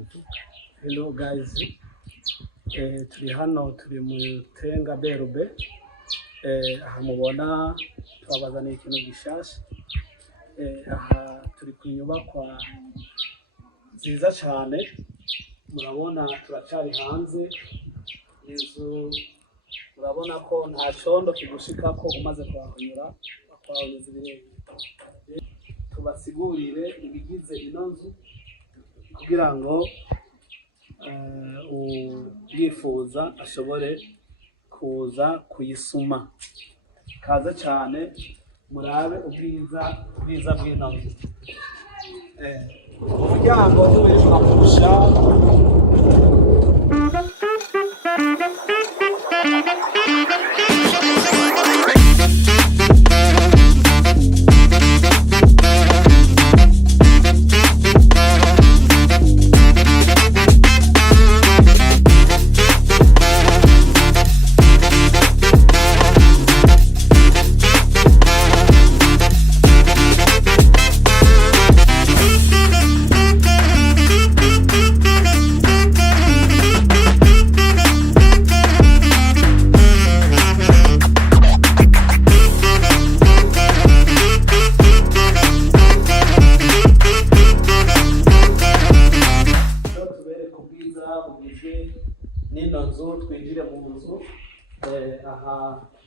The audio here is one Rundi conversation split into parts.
Hello guys, turi hano turi mu Tenga Berube, aha mubona twabazaniye ikintu gishasha, aha turi ku nyubakwa nziza cyane, murabona turacari hanze inzu, murabona ko nta condo kigushikako umaze kuhanyura bakwabuza ibirenge. Tubasigurire ibigize ino nzu kugira ngo yifuza ashobore kuza kuyisuma. Kaze cyane murabe ubwiza bw'ino nzu. Umuryango w'uwitwa kurusha nino nzu. Twinjire mu nzu. Aha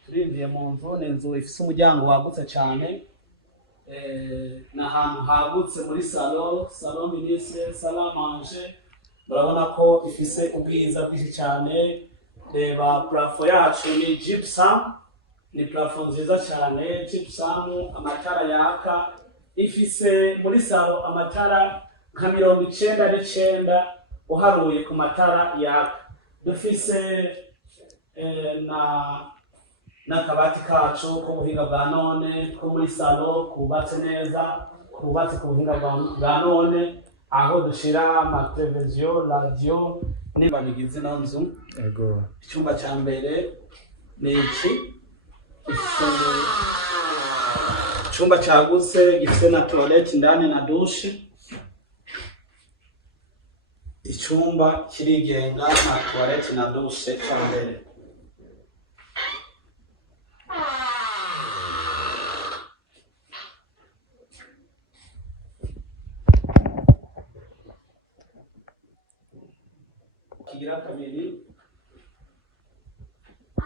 turinjiye mu nzu, ni inzu ifise umuryango wagutse cyane, n'ahantu hagutse muri salon ministre, salle à manger. Murabona ko ifise ubwiza bwinshi cyane. Reba plafond yacu ni gypsum, ni plafond nziza cyane, gypsum, amatara yaka, ifise muri salon amatara nka 99 uharuye ku matara yaka. Dufise n'akabati kacu ko buhinga bwa none ko muri salon kubatse neza, kubatse ku buhinga bwa none, aho dushira amateleviziyo, radio niba bigize ino nzu. Icyumba cya mbere ni iki, icyumba cyagutse gifite na toilette indani na douche. Icyumba kirigenga na toilette na douche cya mbere. Kigira kabiri,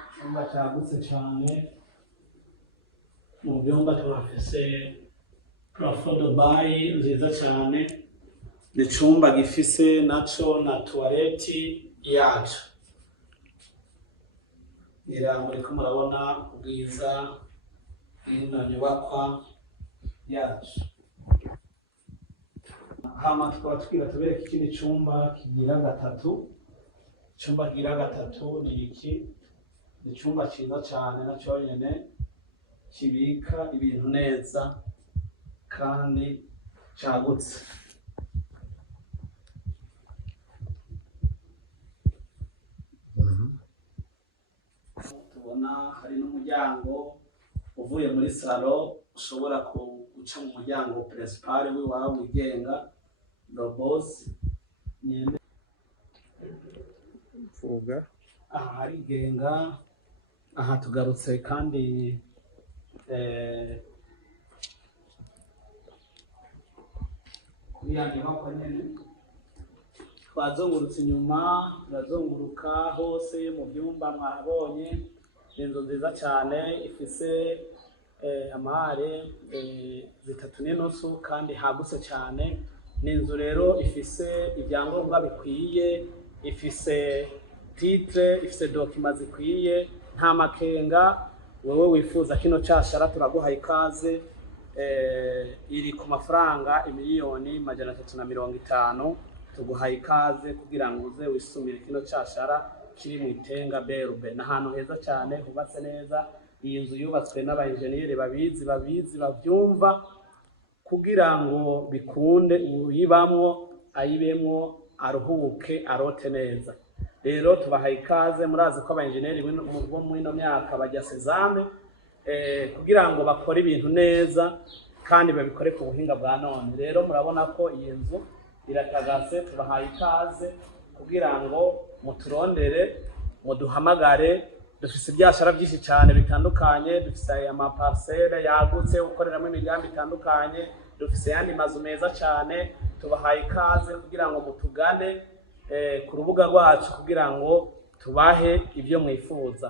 icyumba cyagutse cyane. Mu byumba tuhafise plafond de bail nziza cyane. Ni icyumba gifise naco na toilette yacu. Muriko murabona ubwiza bw'ino nyubakwa yacu. Hama tukaba tubereka ikindi cyumba kigira gatatu. Icyumba kigira gatatu ni iki, ni icyumba cyiza cyane nacyo nyene kibika ibintu neza kandi cagutse. Tubona hari n'umuryango uvuye muri salon, ushobora guca mu muryango principal w'iwawe wigenga, robos nyene mvuga aha harigenga. Aha tugarutse kandi kuri ya nyubako nyene, twazungurutse inyuma, turazunguruka hose mu byumba mwarabonye. Inzu nziza cyane ifise amahare 3.5 kandi hagutse cyane. Ni inzu rero ifise ibyangombwa bikwiye, ifise titre, ifise document zikwiye, nta makenga. Wewe wifuza kino cyashara turaguha ikaze. Iri ku mafaranga 1,350,000. Tuguha ikaze kugira ngo uze wisumire kino cyashara kiri mu Tenga Berube. N'ahantu heza cyane, hubatse neza. Iyi nzu yubatswe n'abainjeniyeri babizi babyumva, kugira ngo bikunde uyibamwo ayibemwo aruhuke arote neza. Rero tubaha ikaze. Murazi ko abainjeniyeri bo muri ino myaka bajya sezame, kugira ngo bakore ibintu neza kandi babikore ku buhinga bwa none. Rero murabona ko iyi nzu Iratagase tubahaye ikaze kugira ngo muturondere muduhamagare. Dufise ibyashara byinshi cyane bitandukanye, dufise amaparcelle yagutse ukoreramo imigambi itandukanye, dufise yandi mazu meza cyane. Tubahaye ikaze kugira ngo mutugane ku rubuga rwacu kugira ngo tubahe ibyo mwifuza.